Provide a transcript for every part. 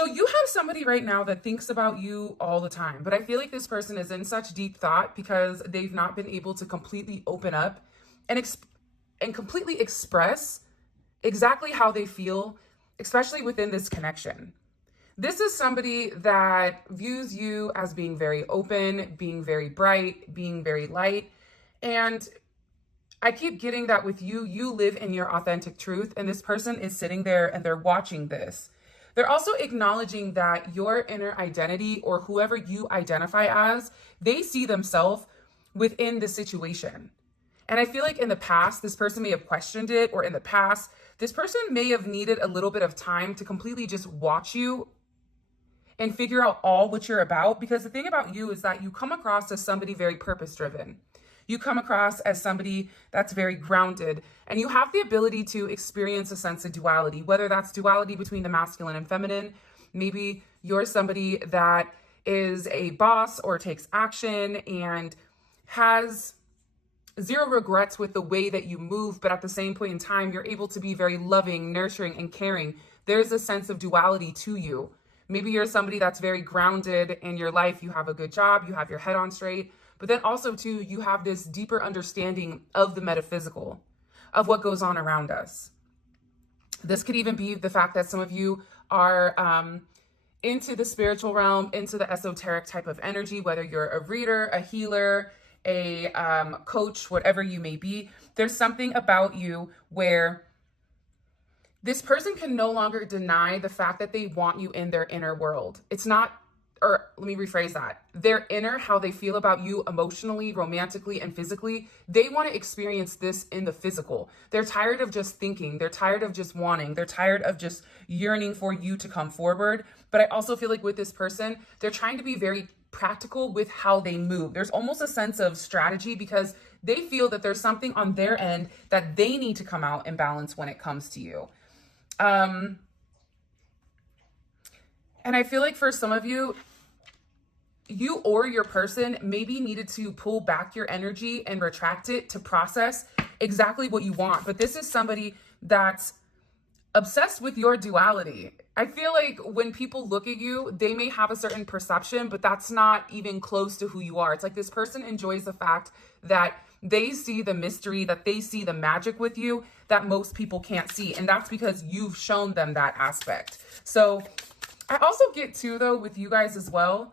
So you have somebody right now that thinks about you all the time, but I feel like this person is in such deep thought because they've not been able to completely open up and and completely express exactly how they feel, especially within this connection. This is somebody that views you as being very open, being very bright, being very light. And I keep getting that with you, you live in your authentic truth, and this person is sitting there and they're watching this. They're also acknowledging that your inner identity or whoever you identify as, they see themselves within the situation. And I feel like in the past, this person may have questioned it, or in the past, this person may have needed a little bit of time to completely just watch you and figure out all what you're about. Because the thing about you is that you come across as somebody very purpose driven. You come across as somebody that's very grounded, and you have the ability to experience a sense of duality, whether that's duality between the masculine and feminine. Maybe you're somebody that is a boss or takes action and has zero regrets with the way that you move, but at the same point in time, you're able to be very loving, nurturing, and caring. There's a sense of duality to you. Maybe you're somebody that's very grounded in your life. You have a good job, you have your head on straight, but then also too, you have this deeper understanding of the metaphysical, of what goes on around us. This could even be the fact that some of you are into the spiritual realm, into the esoteric type of energy, whether you're a reader, a healer, a coach, whatever you may be. There's something about you where this person can no longer deny the fact that they want you in their inner world. It's not, or let me rephrase that. Their inner, how they feel about you emotionally, romantically, and physically, they want to experience this in the physical. They're tired of just thinking. They're tired of just wanting. They're tired of just yearning for you to come forward. But I also feel like with this person, they're trying to be very practical with how they move. There's almost a sense of strategy because they feel that there's something on their end that they need to come out and balance when it comes to you. And I feel like for some of you, you or your person maybe needed to pull back your energy and retract it to process exactly what you want. But this is somebody that's obsessed with your duality. I feel like when people look at you, they may have a certain perception, but that's not even close to who you are. It's like this person enjoys the fact that they see the mystery, that they see the magic with you that most people can't see. And that's because you've shown them that aspect. So I also get too, though, with you guys as well.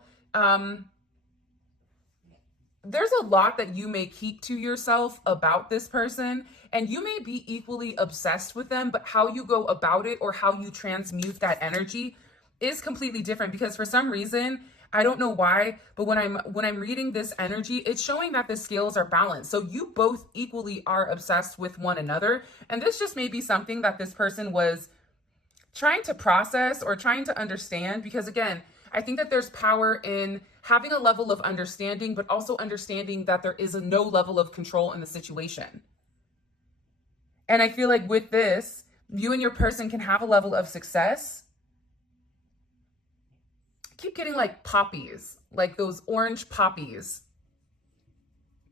There's a lot that you may keep to yourself about this person, and you may be equally obsessed with them, but how you go about it or how you transmute that energy is completely different. Because for some reason, I don't know why, but when I'm reading this energy, it's showing that the scales are balanced. So you both equally are obsessed with one another. And this just may be something that this person was trying to process or trying to understand, because again, I think that there's power in having a level of understanding, but also understanding that there is no level of control in the situation. And I feel like with this, you and your person can have a level of success. I keep getting like poppies, like those orange poppies,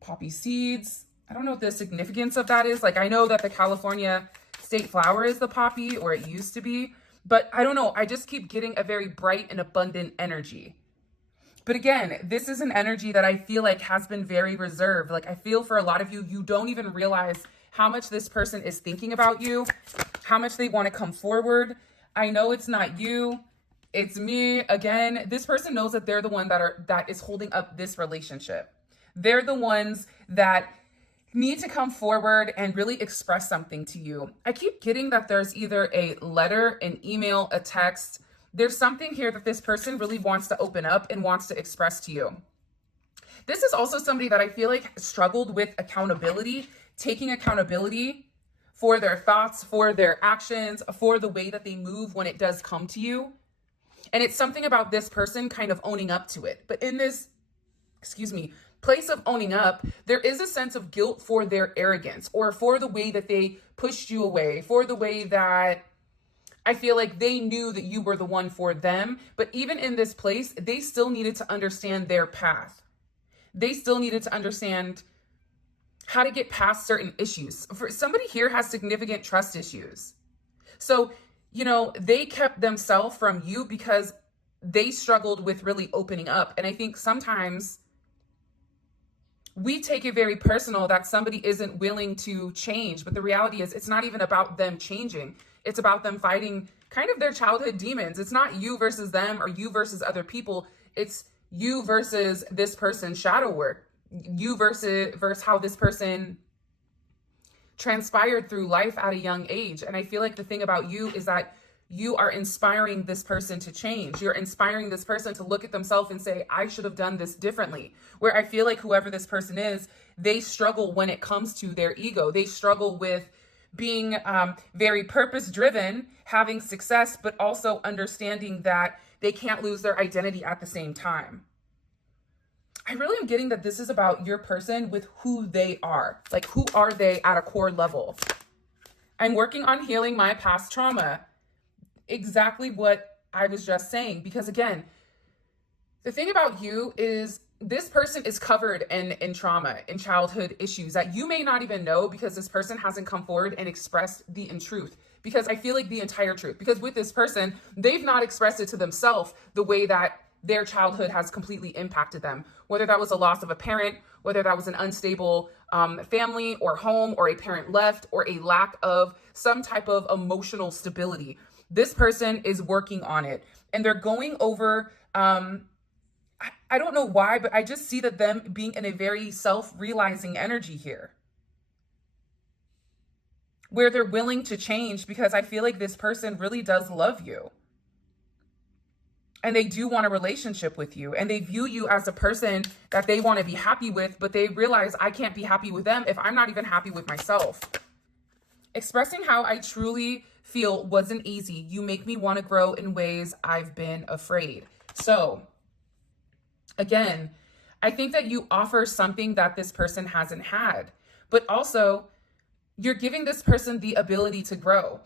poppy seeds. I don't know what the significance of that is. Like, I know that the California state flower is the poppy, or it used to be, but I don't know. I just keep getting a very bright and abundant energy. But again, this is an energy that I feel like has been very reserved. Like, I feel for a lot of you, you don't even realize how much this person is thinking about you, how much they want to come forward. I know it's not you, it's me. Again, this person knows that they're the one that is holding up this relationship. They're the ones that need to come forward and really express something to you. I keep getting that there's either a letter, an email, a text. There's something here that this person really wants to open up and wants to express to you. This is also somebody that I feel like struggled with accountability, taking accountability for their thoughts, for their actions, for the way that they move when it does come to you. And it's something about this person kind of owning up to it. But in this, place of owning up, there is a sense of guilt for their arrogance or for the way that they pushed you away, for the way that I feel like they knew that you were the one for them. But even in this place, they still needed to understand their path. They still needed to understand how to get past certain issues. For somebody here has significant trust issues. So they kept themselves from you because they struggled with really opening up. And I think sometimes we take it very personal that somebody isn't willing to change. But the reality is, it's not even about them changing. It's about them fighting kind of their childhood demons. It's not you versus them or you versus other people. It's you versus this person's shadow work. You versus how this person transpired through life at a young age. And I feel like the thing about you is that you are inspiring this person to change. You're inspiring this person to look at themselves and say, I should have done this differently. Where I feel like whoever this person is, they struggle when it comes to their ego. They struggle with being very purpose-driven, having success, but also understanding that they can't lose their identity at the same time. I really am getting that this is about your person with who they are. Like, who are they at a core level? I'm working on healing my past trauma. Exactly what I was just saying. Because again, the thing about you is this person is covered in trauma, in childhood issues that you may not even know, because this person hasn't come forward and expressed the truth. Because I feel like the entire truth. Because with this person, they've not expressed it to themselves the way that their childhood has completely impacted them. Whether that was a loss of a parent, whether that was an unstable family or home, or a parent left, or a lack of some type of emotional stability. This person is working on it, and they're going over, I don't know why, but I just see that them being in a very self-realizing energy here, where they're willing to change, because I feel like this person really does love you. And they do want a relationship with you, and they view you as a person that they want to be happy with, but they realize I can't be happy with them if I'm not even happy with myself. Expressing how I truly feel wasn't easy. You make me want to grow in ways I've been afraid. So again, I think that you offer something that this person hasn't had, but also you're giving this person the ability to grow.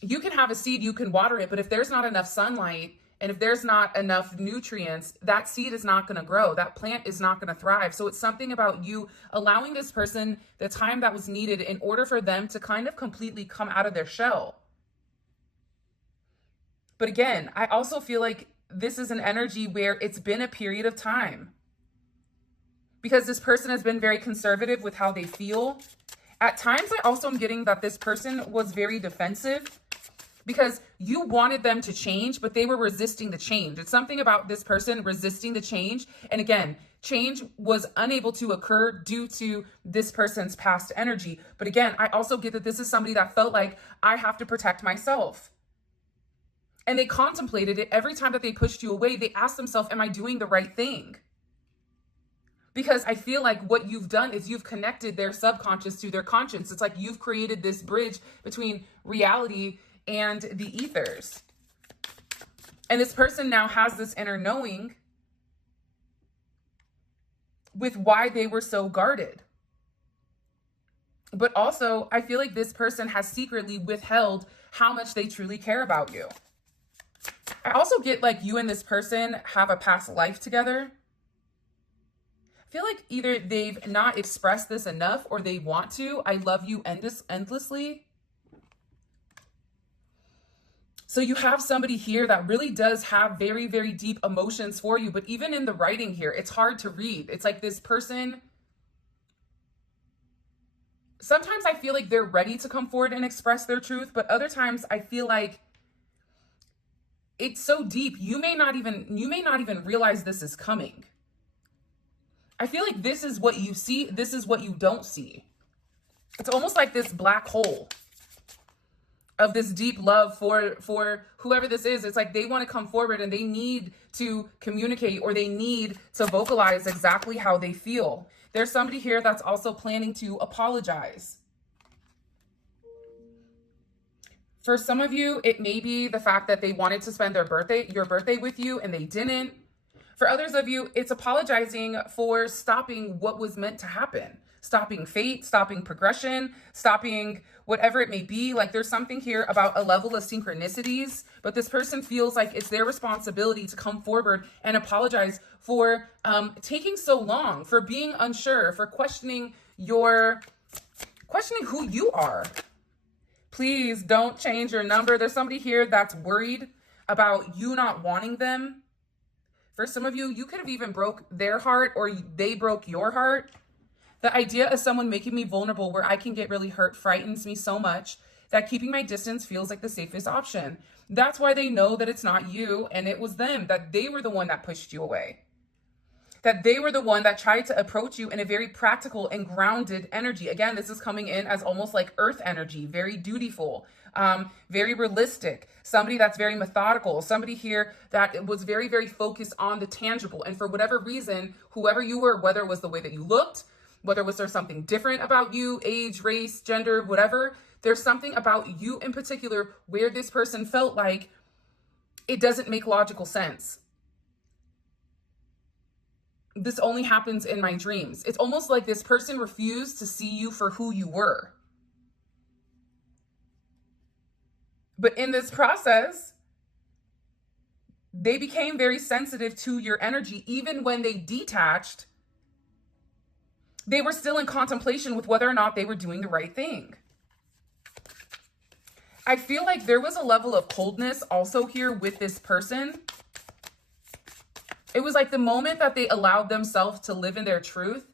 You can have a seed, you can water it, but if there's not enough sunlight, and if there's not enough nutrients, that seed is not going to grow. That plant is not going to thrive. So it's something about you allowing this person the time that was needed in order for them to kind of completely come out of their shell. But again, I also feel like this is an energy where it's been a period of time, because this person has been very conservative with how they feel. At times, I also am getting that this person was very defensive, because you wanted them to change, but they were resisting the change. It's something about this person resisting the change. And again, change was unable to occur due to this person's past energy. But again, I also get that this is somebody that felt like, I have to protect myself. And they contemplated it every time that they pushed you away. They asked themselves, am I doing the right thing? Because I feel like what you've done is you've connected their subconscious to their conscience. It's like you've created this bridge between reality and the ethers. And this person now has this inner knowing with why they were so guarded. But also, I feel like this person has secretly withheld how much they truly care about you. I also get like you and this person have a past life together. I feel like either they've not expressed this enough, or they want to. I love you endlessly. So you have somebody here that really does have very, very deep emotions for you. But even in the writing here, it's hard to read. It's like this person, sometimes I feel like they're ready to come forward and express their truth. But other times I feel like it's so deep, you may not even realize this is coming. I feel like this is what you see. This is what you don't see. It's almost like this black hole of this deep love for whoever this is. It's like they want to come forward and they need to communicate, or they need to vocalize exactly how they feel. There's somebody here that's also planning to apologize. For some of you, it may be the fact that they wanted to spend your birthday with you and they didn't. For others of you, it's apologizing for stopping what was meant to happen. Stopping fate, stopping progression, stopping whatever it may be. Like there's something here about a level of synchronicities, but this person feels like it's their responsibility to come forward and apologize for taking so long, for being unsure, for questioning who you are. Please don't change your number. There's somebody here that's worried about you not wanting them. For some of you, you could have even broke their heart or they broke your heart. The idea of someone making me vulnerable where I can get really hurt frightens me so much that keeping my distance feels like the safest option. That's why they know that it's not you and it was them, that they were the one that pushed you away. That they were the one that tried to approach you in a very practical and grounded energy. Again, this is coming in as almost like earth energy, very dutiful, very realistic, somebody that's very methodical, somebody here that was very, very focused on the tangible. And for whatever reason, whoever you were, whether it was the way that you looked, whether was there something different about you, age, race, gender, whatever, there's something about you in particular where this person felt like it doesn't make logical sense. This only happens in my dreams. It's almost like this person refused to see you for who you were. But in this process, they became very sensitive to your energy. Even when they detached, they were still in contemplation with whether or not they were doing the right thing. I feel like there was a level of coldness also here with this person. It was like the moment that they allowed themselves to live in their truth,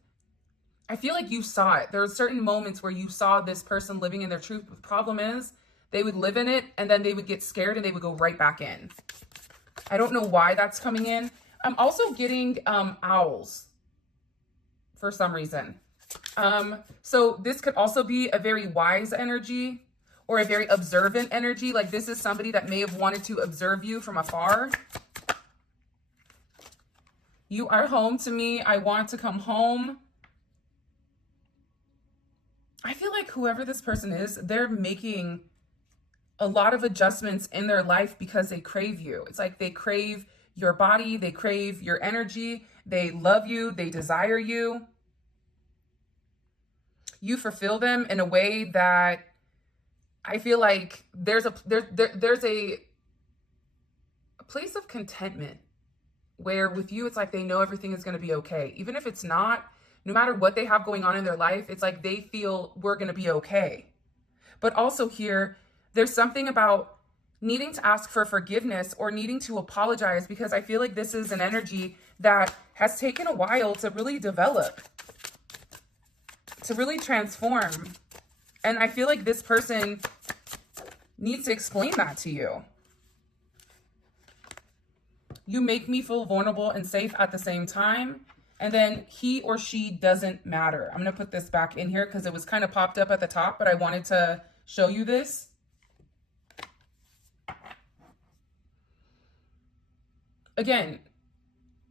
I feel like you saw it. There were certain moments where you saw this person living in their truth. The problem is they would live in it and then they would get scared and they would go right back in. I don't know why that's coming in. I'm also getting owls for some reason. So this could also be a very wise energy or a very observant energy. Like this is somebody that may have wanted to observe you from afar. You are home to me. I want to come home. I feel like whoever this person is, they're making a lot of adjustments in their life because they crave you. It's like they crave your body. They crave your energy. They love you. They desire you. You fulfill them in a way that I feel like there's a place of contentment where with you, it's like they know everything is going to be okay. Even if it's not, no matter what they have going on in their life, it's like they feel we're going to be okay. But also here, there's something about needing to ask for forgiveness or needing to apologize because I feel like this is an energy that has taken a while to really develop, to really transform. And I feel like this person needs to explain that to you. You make me feel vulnerable and safe at the same time. And then he or she doesn't matter. I'm going to put this back in here because it was kind of popped up at the top, but I wanted to show you this. Again,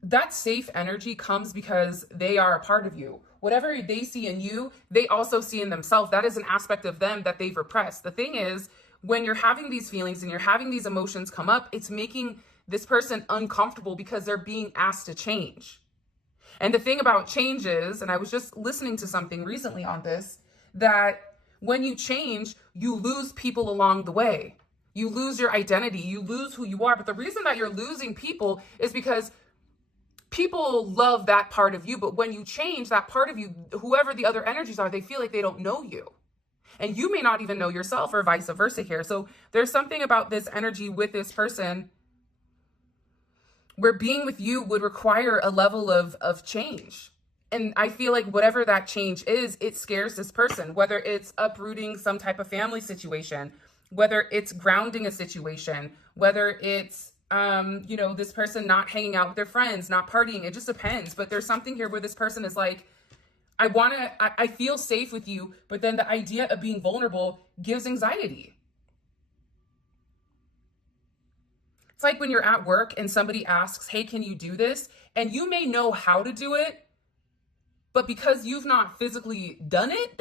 that safe energy comes because they are a part of you. Whatever they see in you, they also see in themselves. That is an aspect of them that they've repressed. The thing is, when you're having these feelings and you're having these emotions come up, it's making this person uncomfortable because they're being asked to change. And the thing about change is, and I was just listening to something recently on this, that when you change, you lose people along the way. You lose your identity, you lose who you are. But the reason that you're losing people is because people love that part of you. But when you change that part of you, whoever the other energies are, they feel like they don't know you. And you may not even know yourself or vice versa here. So there's something about this energy with this person where being with you would require a level of change. And I feel like whatever that change is, it scares this person, whether it's uprooting some type of family situation, whether it's grounding a situation, whether it's, this person not hanging out with their friends, not partying. It just depends. But there's something here where this person is like, I feel safe with you, but then the idea of being vulnerable gives anxiety. It's like when you're at work and somebody asks, hey, can you do this? And you may know how to do it, but because you've not physically done it,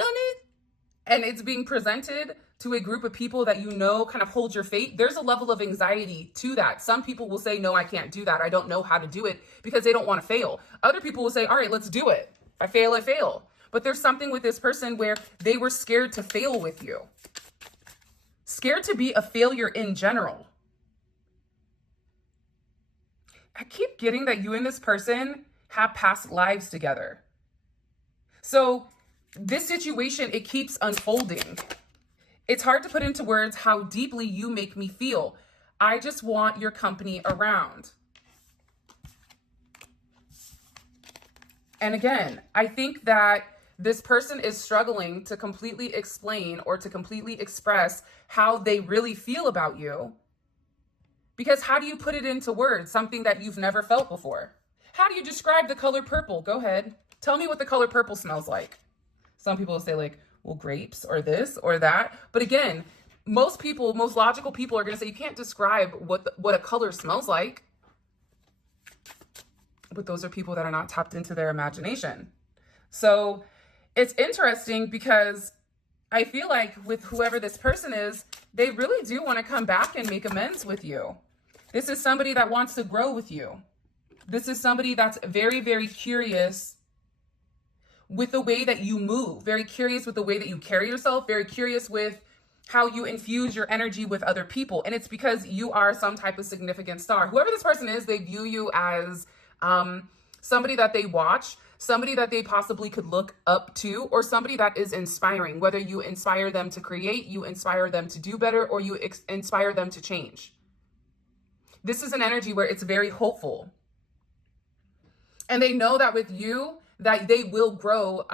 and it's being presented to a group of people that you know kind of hold your fate, there's a level of anxiety to that. Some people will say, no, I can't do that. I don't know how to do it because they don't want to fail. Other people will say, all right, let's do it. If I fail, I fail. But there's something with this person where they were scared to fail with you. Scared to be a failure in general. I keep getting that you and this person have past lives together. So this situation, it keeps unfolding. It's hard to put into words how deeply you make me feel. I just want your company around. And again, I think that this person is struggling to completely explain or to completely express how they really feel about you. Because how do you put it into words, something that you've never felt before? How do you describe the color purple? Go ahead. Tell me what the color purple smells like. Some people will say like, well, grapes or this or that. But again, most people, most logical people are going to say you can't describe what a color smells like. But those are people that are not tapped into their imagination. So it's interesting because I feel like with whoever this person is, they really do want to come back and make amends with you. This is somebody that wants to grow with you. This is somebody that's very, very curious with the way that you move, very curious with the way that you carry yourself, very curious with how you infuse your energy with other people. And it's because you are some type of significant star. Whoever this person is, they view you as somebody that they watch, somebody that they possibly could look up to, or somebody that is inspiring, whether you inspire them to create, you inspire them to do better, or you inspire them to change. This is an energy where it's very hopeful. And they know that with you, that they will grow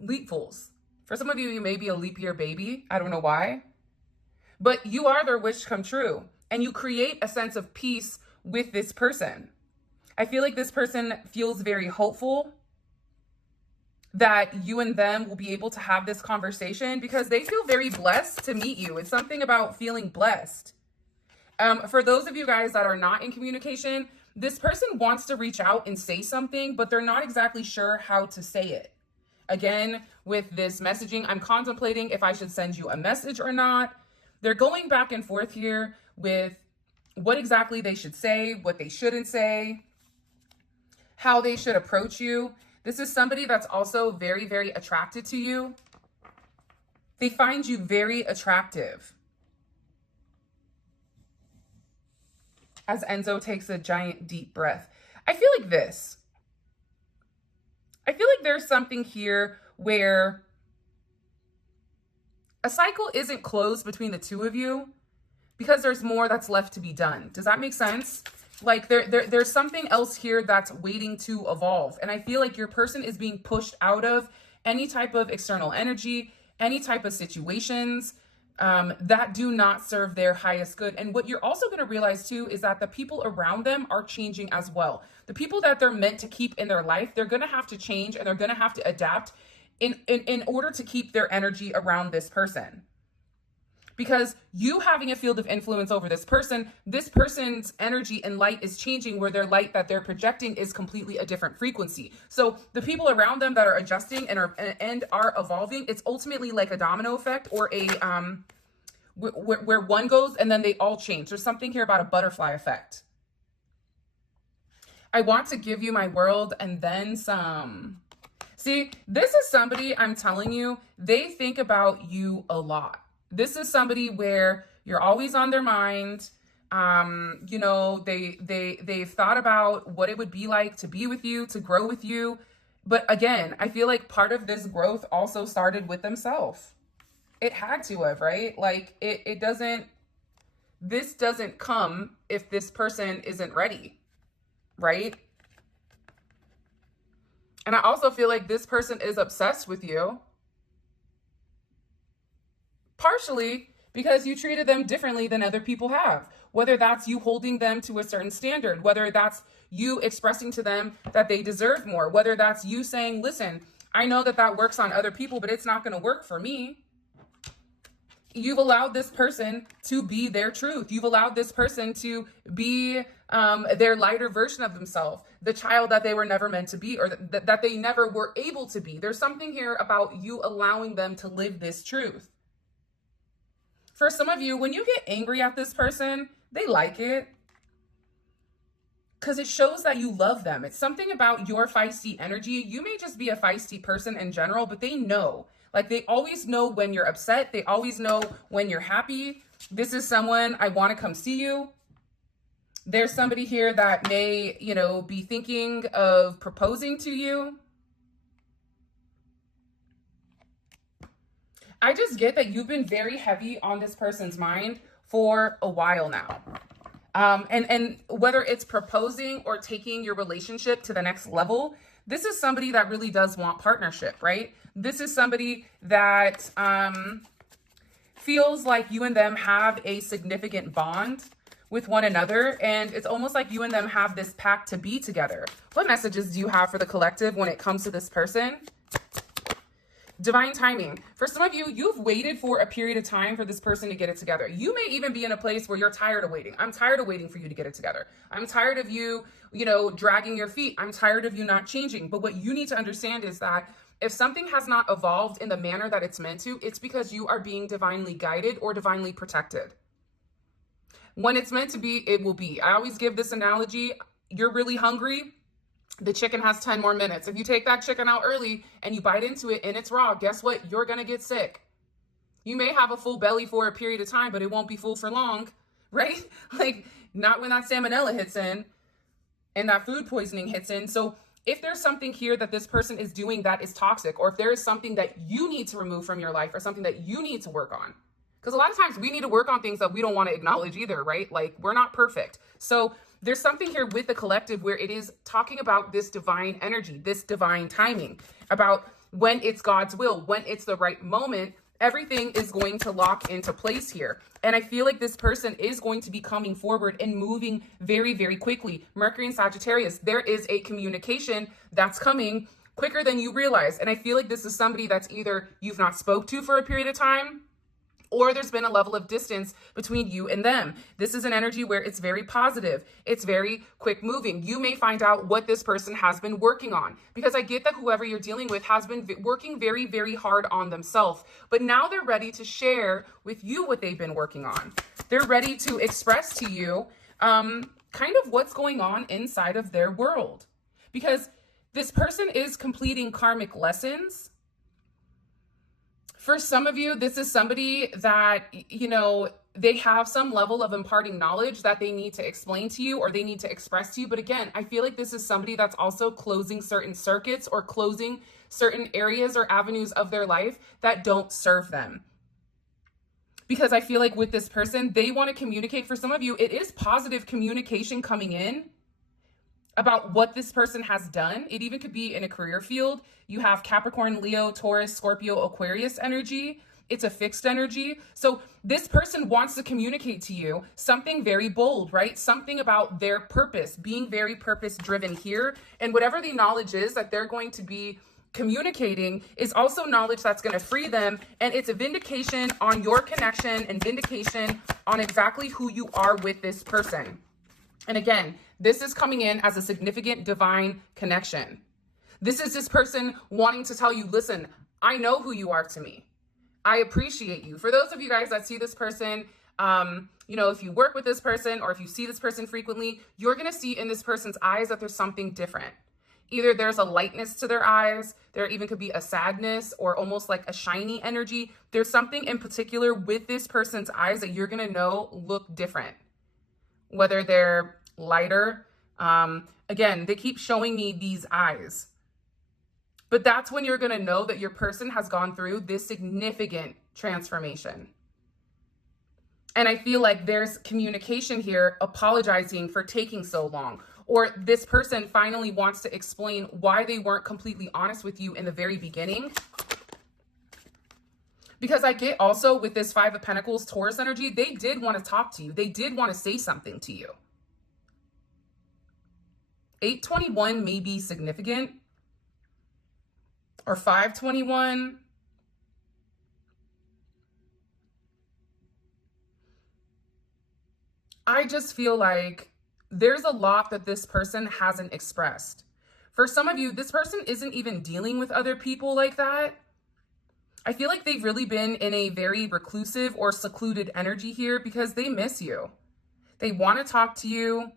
leapfuls. For some of you, you may be a leap year baby. I don't know why. But you are their wish come true. And you create a sense of peace with this person. I feel like this person feels very hopeful that you and them will be able to have this conversation because they feel very blessed to meet you. It's something about feeling blessed. For those of you guys that are not in communication, this person wants to reach out and say something, but they're not exactly sure how to say it. Again, with this messaging, I'm contemplating if I should send you a message or not. They're going back and forth here with what exactly they should say, what they shouldn't say, how they should approach you. This is somebody that's also very, very attracted to you. They find you very attractive. As Enzo takes a giant deep breath. I feel like this. I feel like there's something here where a cycle isn't closed between the two of you because there's more that's left to be done. Does that make sense? Like there's something else here that's waiting to evolve. And I feel like your person is being pushed out of any type of external energy, any type of situations that do not serve their highest good. And what you're also going to realize too is that the people around them are changing as well. The people that they're meant to keep in their life, they're going to have to change and they're going to have to adapt in order to keep their energy around this person. Because you having a field of influence over this person's energy and light is changing, where their light that they're projecting is completely a different frequency. So the people around them that are adjusting and are evolving, it's ultimately like a domino effect, or a where one goes and then they all change. There's something here about a butterfly effect. I want to give you my world and then some. See, this is somebody, I'm telling you, they think about you a lot. This is somebody where you're always on their mind. You know, they've thought about what it would be like to be with you, to grow with you. But again, I feel like part of this growth also started with themselves. It had to have, right? Like this doesn't come if this person isn't ready, right? And I also feel like this person is obsessed with you. Partially because you treated them differently than other people have. Whether that's you holding them to a certain standard, whether that's you expressing to them that they deserve more, whether that's you saying, listen, I know that works on other people, but it's not going to work for me. You've allowed this person to be their truth. You've allowed this person to be their lighter version of themselves, the child that they were never meant to be, or that they never were able to be. There's something here about you allowing them to live this truth. For some of you, when you get angry at this person, they like it because it shows that you love them. It's something about your feisty energy. You may just be a feisty person in general, but they know. Like, they always know when you're upset. They always know when you're happy. This is someone, I want to come see you. There's somebody here that may, you know, be thinking of proposing to you. I just get that you've been very heavy on this person's mind for a while now. And whether it's proposing or taking your relationship to the next level, this is somebody that really does want partnership, right? This is somebody that feels like you and them have a significant bond with one another, and it's almost like you and them have this pact to be together. What messages do you have for the collective when it comes to this person? Divine timing. For some of you, you've waited for a period of time for this person to get it together. You may even be in a place where you're tired of waiting. I'm tired of waiting for you to get it together. I'm tired of you, dragging your feet. I'm tired of you not changing. But what you need to understand is that if something has not evolved in the manner that it's meant to, it's because you are being divinely guided or divinely protected. When it's meant to be, it will be. I always give this analogy. You're really hungry. The chicken has 10 more minutes. If you take that chicken out early and you bite into it and it's raw, guess what? You're going to get sick. You may have a full belly for a period of time, but it won't be full for long, right? Like, not when that salmonella hits in and that food poisoning hits in. So if there's something here that this person is doing that is toxic, or if there is something that you need to remove from your life or something that you need to work on, because a lot of times we need to work on things that we don't want to acknowledge either, right? Like, we're not perfect. So there's something here with the collective where it is talking about this divine energy, this divine timing, about when it's God's will, when it's the right moment, everything is going to lock into place here. And I feel like this person is going to be coming forward and moving very, very quickly. Mercury and Sagittarius, there is a communication that's coming quicker than you realize. And I feel like this is somebody that's either you've not spoke to for a period of time, or there's been a level of distance between you and them. This is an energy where it's very positive. It's very quick moving. You may find out what this person has been working on, because I get that whoever you're dealing with has been working very, very hard on themselves, but now they're ready to share with you what they've been working on. They're ready to express to you kind of what's going on inside of their world, because this person is completing karmic lessons. For some of you, this is somebody that, they have some level of imparting knowledge that they need to explain to you or they need to express to you. But again, I feel like this is somebody that's also closing certain circuits or closing certain areas or avenues of their life that don't serve them. Because I feel like with this person, they want to communicate. For some of you, it is positive communication coming in about what this person has done. It even could be in a career field. You have Capricorn, Leo, Taurus, Scorpio, Aquarius energy. It's a fixed energy. So this person wants to communicate to you something very bold, right? Something about their purpose, being very purpose driven here. And whatever the knowledge is that they're going to be communicating is also knowledge that's going to free them. And it's a vindication on your connection and vindication on exactly who you are with this person. And again, this is coming in as a significant divine connection. This is this person wanting to tell you, listen, I know who you are to me. I appreciate you. For those of you guys that see this person, if you work with this person or if you see this person frequently, you're going to see in this person's eyes that there's something different. Either there's a lightness to their eyes, there even could be a sadness or almost like a shiny energy. There's something in particular with this person's eyes that you're going to know look different. Whether they're lighter, again, they keep showing me these eyes. But that's when you're going to know that your person has gone through this significant transformation. And I feel like there's communication here apologizing for taking so long. Or this person finally wants to explain why they weren't completely honest with you in the very beginning. Because I get also with this Five of Pentacles, Taurus energy, they did want to talk to you. They did want to say something to you. 821 may be significant. Or 521. I just feel like there's a lot that this person hasn't expressed. For some of you, this person isn't even dealing with other people like that. I feel like they've really been in a very reclusive or secluded energy here because they miss you. They want to talk to you.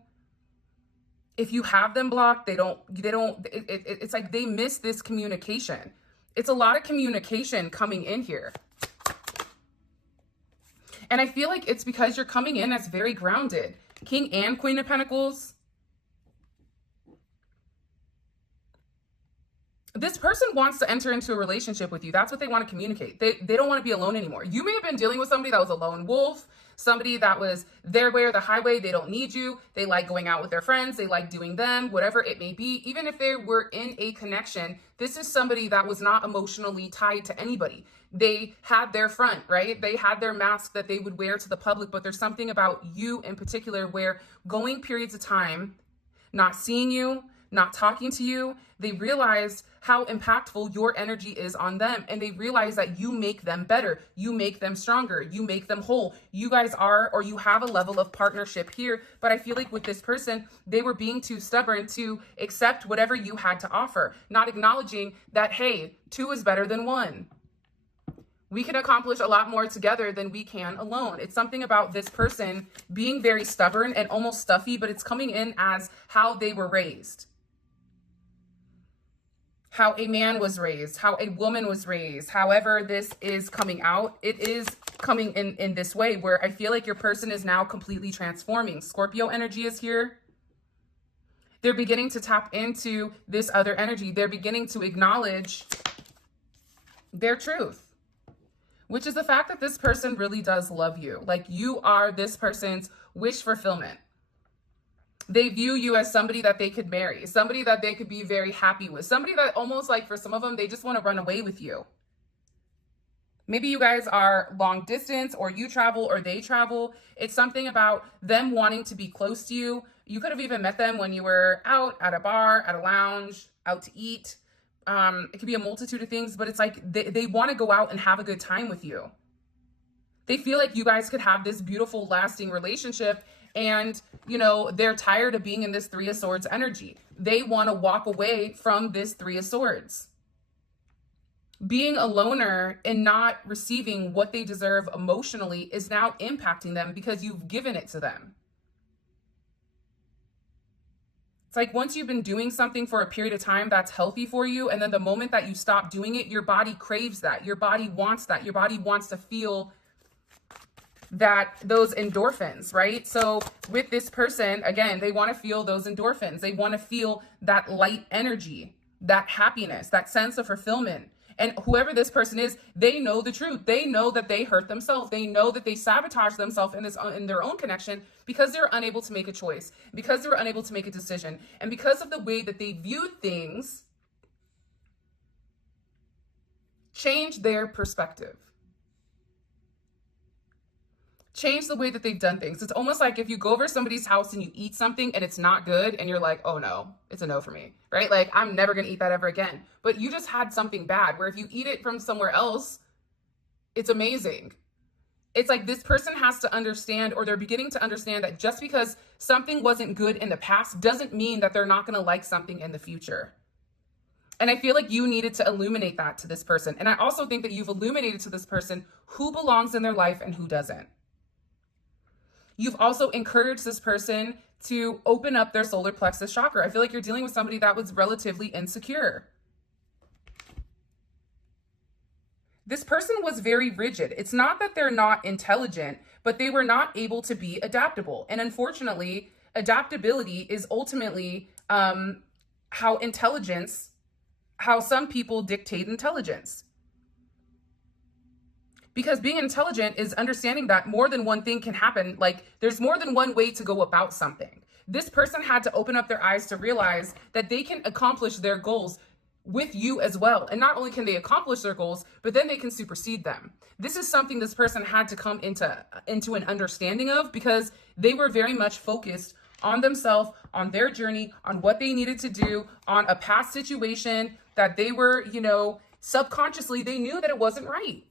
If you have them blocked, it's like they miss this communication. It's a lot of communication coming in here. And I feel like it's because you're coming in as very grounded. King and Queen of Pentacles. This person wants to enter into a relationship with you. That's what they want to communicate. They don't want to be alone anymore. You may have been dealing with somebody that was a lone wolf, somebody that was their way or the highway. They don't need you. They like going out with their friends. They like doing them, whatever it may be. Even if they were in a connection, this is somebody that was not emotionally tied to anybody. They had their front, right? They had their mask that they would wear to the public, but there's something about you in particular where going periods of time, not seeing you, not talking to you, they realize how impactful your energy is on them. And they realize that you make them better. You make them stronger. You make them whole. You guys are, or you have a level of partnership here. But I feel like with this person, they were being too stubborn to accept whatever you had to offer, not acknowledging that, hey, 2 is better than 1. We can accomplish a lot more together than we can alone. It's something about this person being very stubborn and almost stuffy, but it's coming in as how they were raised. How a man was raised, how a woman was raised. However this is coming out, it is coming in this way where I feel like your person is now completely transforming. Scorpio energy is here. They're beginning to tap into this other energy. They're beginning to acknowledge their truth, which is the fact that this person really does love you. Like, you are this person's wish fulfillment. They view you as somebody that they could marry, somebody that they could be very happy with, somebody that almost, like, for some of them, they just want to run away with you. Maybe you guys are long distance, or you travel or they travel. It's something about them wanting to be close to you. You could have even met them when you were out at a bar, at a lounge, out to eat. It could be a multitude of things, but it's like they want to go out and have a good time with you. They feel like you guys could have this beautiful, lasting relationship. And, you know, they're tired of being in this 3 of Swords energy. They want to walk away from this 3 of Swords. Being a loner and not receiving what they deserve emotionally is now impacting them because you've given it to them. It's like once you've been doing something for a period of time that's healthy for you, and then the moment that you stop doing it, your body craves that. Your body wants that. Your body wants to feel that, those endorphins, right? So with this person, again, they want to feel those endorphins. They want to feel that light energy, that happiness, that sense of fulfillment. And whoever this person is, they know the truth. They know that they hurt themselves. They know that they sabotage themselves in their own connection because they're unable to make a choice, because they're unable to make a decision, and because of the way that they viewed things, change their perspective. Change the way that they've done things. It's almost like if you go over somebody's house and you eat something and it's not good and you're like, oh no, it's a no for me, right? Like, I'm never going to eat that ever again. But you just had something bad, where if you eat it from somewhere else, it's amazing. It's like this person has to understand, or they're beginning to understand, that just because something wasn't good in the past doesn't mean that they're not going to like something in the future. And I feel like you needed to illuminate that to this person. And I also think that you've illuminated to this person who belongs in their life and who doesn't. You've also encouraged this person to open up their solar plexus chakra. I feel like you're dealing with somebody that was relatively insecure. This person was very rigid. It's not that they're not intelligent, but they were not able to be adaptable. And unfortunately, adaptability is ultimately how some people dictate intelligence. Because being intelligent is understanding that more than one thing can happen. Like, there's more than one way to go about something. This person had to open up their eyes to realize that they can accomplish their goals with you as well. And not only can they accomplish their goals, but then they can supersede them. This is something this person had to come into an understanding of, because they were very much focused on themselves, on their journey, on what they needed to do, on a past situation that they were, subconsciously, they knew that it wasn't right.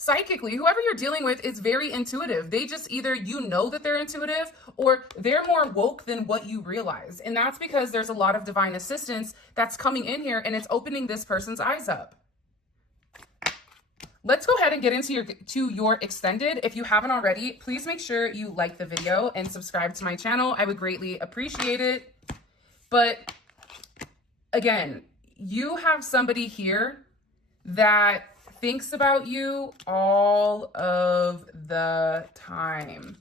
Psychically, whoever you're dealing with is very intuitive. They just either that they're intuitive, or they're more woke than what you realize. And that's because there's a lot of divine assistance that's coming in here, and it's opening this person's eyes up. Let's go ahead and get into your extended. If you haven't already, please make sure you like the video and subscribe to my channel. I would greatly appreciate it. But again, you have somebody here that thinks about you all of the time.